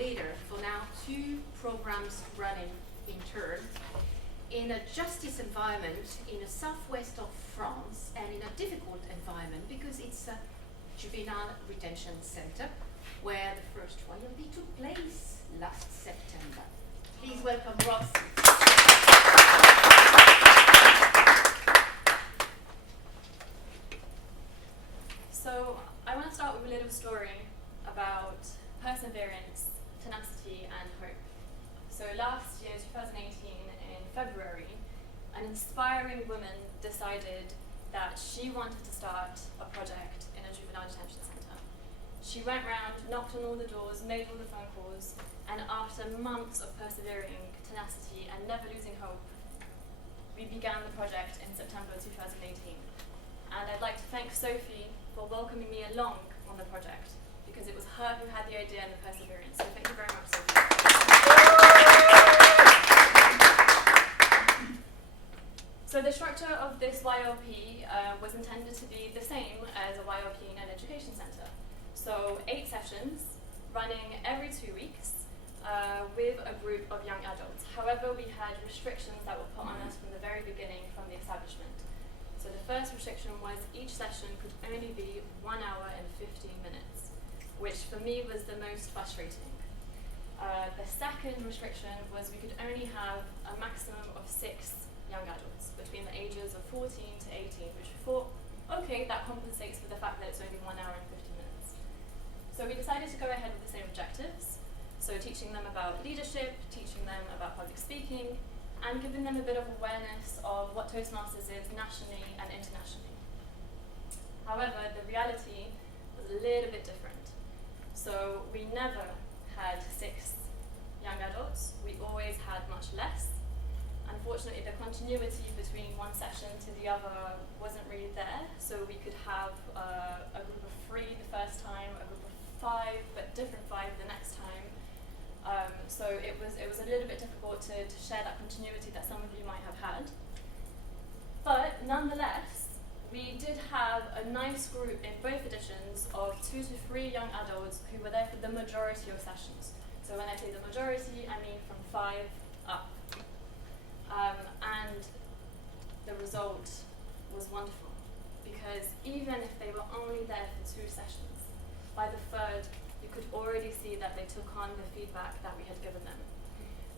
leader for now 2 programs running in turn in a justice environment in the southwest of France, and in a difficult environment because it's a juvenile retention center where the first YLP took place last September. Please welcome Roxi. So I want to start with a little story about perseverance, tenacity and hope. So last year, 2018, in February, an inspiring woman decided that she wanted to start a project in a juvenile detention centre. She went round, knocked on all the doors, made all the phone calls, and after months of persevering, tenacity and never losing hope, we began the project in September 2018. And I'd like to thank Sophie for welcoming me along on the project, because it was her who had the idea and the perseverance. So thank you very much, Sophie. So the structure of this YLP was intended to be the same as a YLP in an education centre. So 8 sessions, running every 2 weeks, with a group of young adults. However, we had restrictions that were put on us from the very beginning from the establishment. So the first restriction was each session could only be 1 hour and 15 minutes, which for me was the most frustrating. The second restriction was we could only have a maximum of 6 young adults between the ages of 14 to 18, which we thought, okay, that compensates for the fact that it's only 1 hour and 50 minutes. So we decided to go ahead with the same objectives, so teaching them about leadership, teaching them about public speaking, and giving them a bit of awareness of what Toastmasters is nationally and internationally. However, the reality was a little bit different. So we never had 6 young adults, we always had much less. Unfortunately, the continuity between one session to the other wasn't really there, so we could have a group of 3 the first time, a group of 5, but different 5 the next time. So it was a little bit difficult to share that continuity that some of you might have had. But nonetheless, we did have a nice group in both editions of 2 to 3 young adults who were there for the majority of sessions. So when I say the majority, I mean from 5 up. And the result was wonderful, because even if they were only there for 2 sessions, by the 3rd, you could already see that they took on the feedback that we had given them.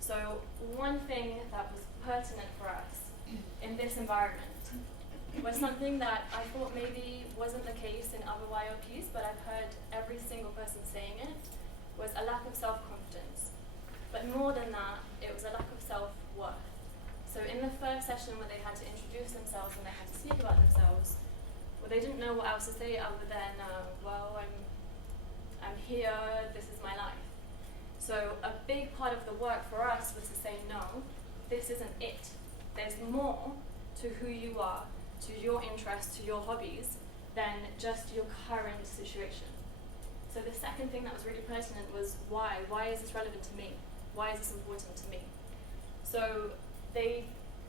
So one thing that was pertinent for us in this environment was something that I thought maybe wasn't the case in other YLPs, but I've heard every single person saying it, was a lack of self-confidence. But more than that, it was a lack of self-worth. So in the first session where they had to introduce themselves and they had to speak about themselves, well, they didn't know what else to say other than, well, I'm here, this is my life. So a big part of the work for us was to say, no, this isn't it. There's more to who you are, to your interests, to your hobbies, than just your current situation. So the second thing that was really pertinent was why? Why is this relevant to me? Why is this important to me? So they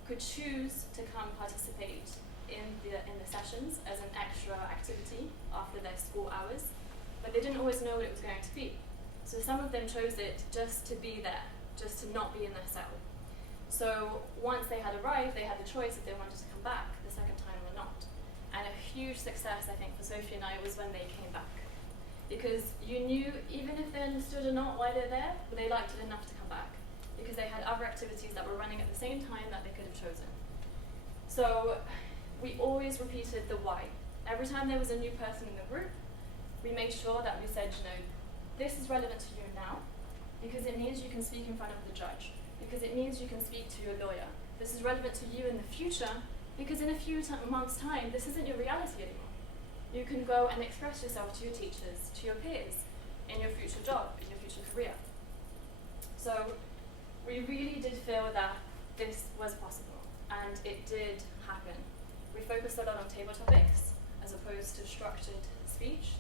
could choose to come participate in the sessions as an extra activity after their school hours, but they didn't always know what it was going to be. So some of them chose it just to be there, just to not be in their cell. So once they had arrived, they had the choice if they wanted to come back the second time or not. And a huge success, I think, for Sophie and I was when they came back. Because you knew, even if they understood or not why they're there, but they liked it enough to come back, because they had other activities that were running at the same time that they could have chosen. So we always repeated the why. Every time there was a new person in the group, we made sure that we said, this is relevant to you now, because it means you can speak in front of the judge, because it means you can speak to your lawyer. This is relevant to you in the future, because in a few months' time, this isn't your reality anymore. You can go and express yourself to your teachers, to your peers, in your future job, in your future career. So we really did feel that this was possible, and it did happen. We focused a lot on table topics as opposed to structured speech,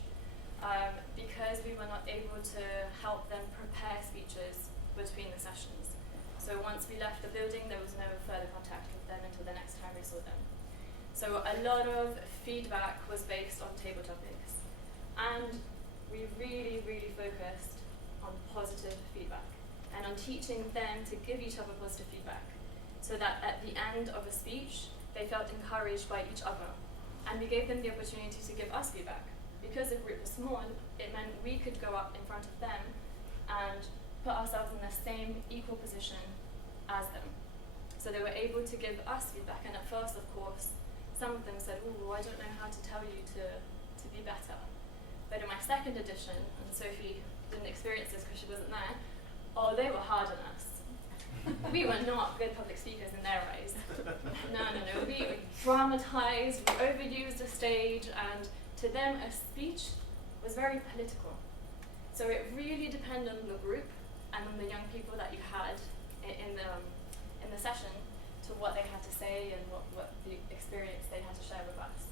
because we were not able to help them prepare speeches between the sessions. So once we left the building, there was no further contact with them until the next time we saw them. So a lot of feedback was based on table topics, and we really, really focused on positive feedback and on teaching them to give each other positive feedback, so that at the end of a speech, they felt encouraged by each other. And we gave them the opportunity to give us feedback. Because the group was small, it meant we could go up in front of them and put ourselves in the same equal position as them. So they were able to give us feedback, and at first, of course, some of them said, "Oh, I don't know how to tell you to be better." But in my second edition, and Sophie didn't experience this because she wasn't there, they were hard on us. We were not good public speakers in their eyes. No. We dramatized, we overused the stage, and to them a speech was very political. So it really depended on the group and on the young people that you had in the session to what they had to say and what the experience they had to share with us.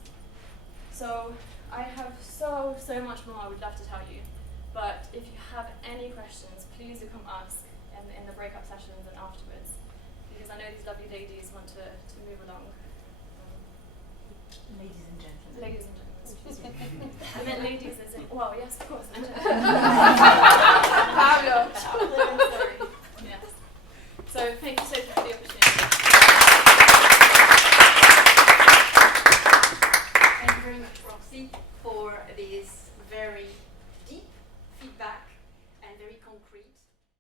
So I have so much more I would love to tell you, but if you have any questions, please do come ask in the breakup sessions and afterwards, because I know these lovely ladies want to move along. Ladies and gentlemen. Ladies and gentlemen, excuse me. I meant ladies as in, yes, of course. Pablo. Sorry. Yes. So thank you so much.